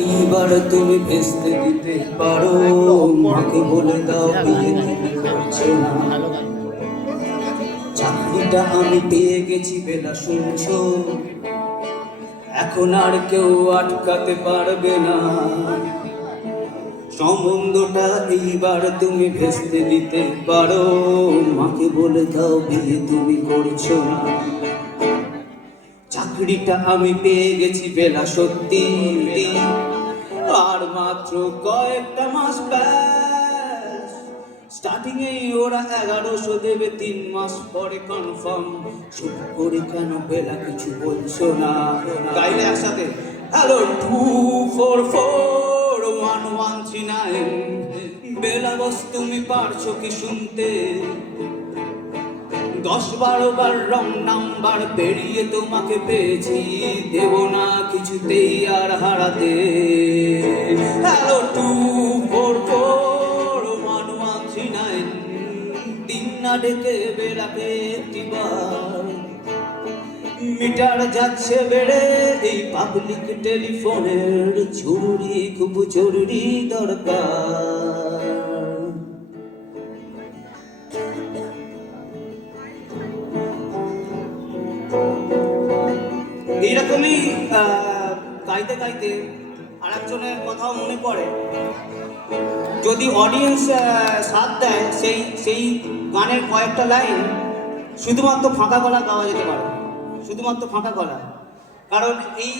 এইবার তুমি ভেস্তে দিতে পারো, মাকে বলে দাও বিয়ে তুমি করছো না। চাকরিটা আমি পেয়ে গেছি বেলা শুনছো, এখন আর কেউ আটকাতে পারবে না। সম্বন্ধটা এইবার তুমি ভেস্তে দিতে পারো, মাকে বলে দাও বিয়ে তুমি করছো না। চাকরিটা আমি পেয়ে গেছি বেলা সত্যি, আর মাত্র কয়েকটা মাস ব্যাস। স্টার্টিং এ ওরা 1100 দেবে, 3 মাস পরে কনফার্ম। শুট করে কেন বেলা কিছু বলছো না? গাইলে একসাথে হ্যালো 2441139। বেলা বস তুমি পারছো কি শুনতে? 10-12 বার রং নাম্বার পেরিয়ে তোমাকে পেয়েছি, দেব না কিছুতেই আর হারাতে। হ্যালো 2441139। দিন না ডেকে বেড়াবে একটিবার, মিটার যাচ্ছে বেড়ে এই পাবলিক টেলিফোনের, জরুরি খুব জরুরি দরকার। এইরকমই গাইতে গাইতে আর একজনের কথাও মনে পড়ে। যদি অডিয়েন্স সাথ দেয়, সেই গানের কয়েকটা লাইন শুধুমাত্র ফাঁকা গলা গাওয়া যেতে পারে, শুধুমাত্র ফাঁকা গলা। কারণ এই